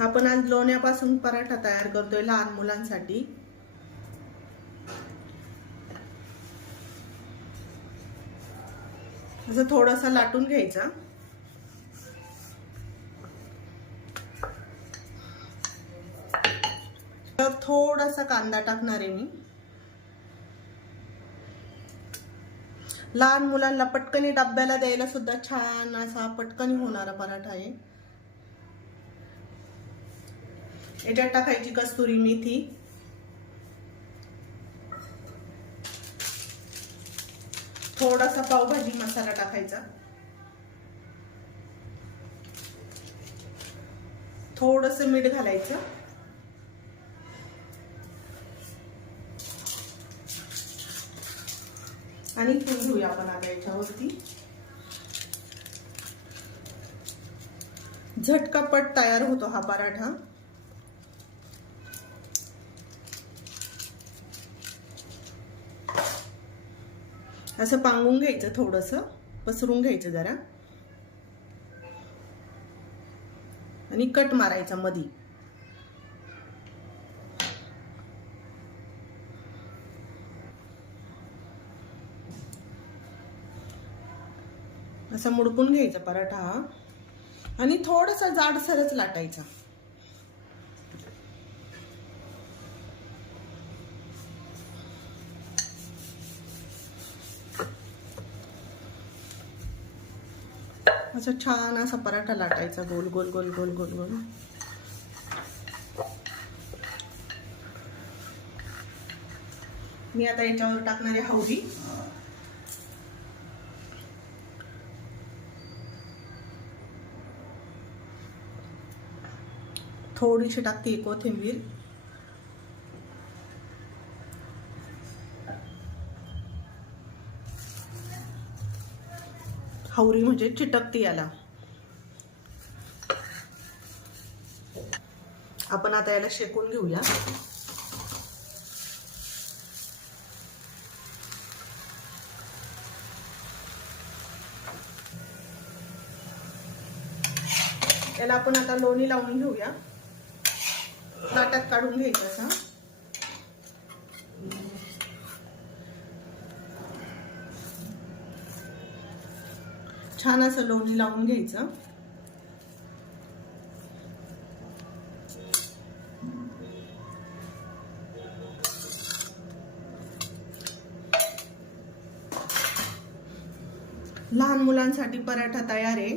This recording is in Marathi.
आपण आज लोण्यापासून पराठा तयार करतोय लहान मुलांसाठी. असं थोडासा लाटून घ्यायचा. तर थोडासा कांदा टाकणार आहे मी. लहान मुलांना पटकनी डब्याला द्यायला सुद्धा छान असा पटकनी होणारा पराठा आहे. याच्यात टाकायची कस्तुरी मेथी. थोडासा पावभाजी मसाला टाकायचा. थोडस मीठ घालायचं. आणि फुल घेऊया आपण आता याच्यावरती. झटकापट तयार होतो हा पराठा. असं पांगून घ्यायचं थोडस. पसरून घ्यायचं जरा. आणि कट मारायचा मधी. असा मुडकून घ्यायचा पराठा हा. आणि थोडासा जाडसरच लाटायचा. असं छान असा पराठा लाटायचा गोल गोल गोल गोल गोल गोल. मी आता याच्यावर टाकणार आहे हवरी थोडीशी टाकते कोथिंबीर. हवरी म्हणजे चिटकते याला. आपण आता याला शेकून घेऊया. याला आपण आता लोणी लावून घेऊया. ताटात काढून घ्यायचं असं. छान असं लोणी लावून घ्यायचं. लहान मुलांसाठी पराठा तयार आहे.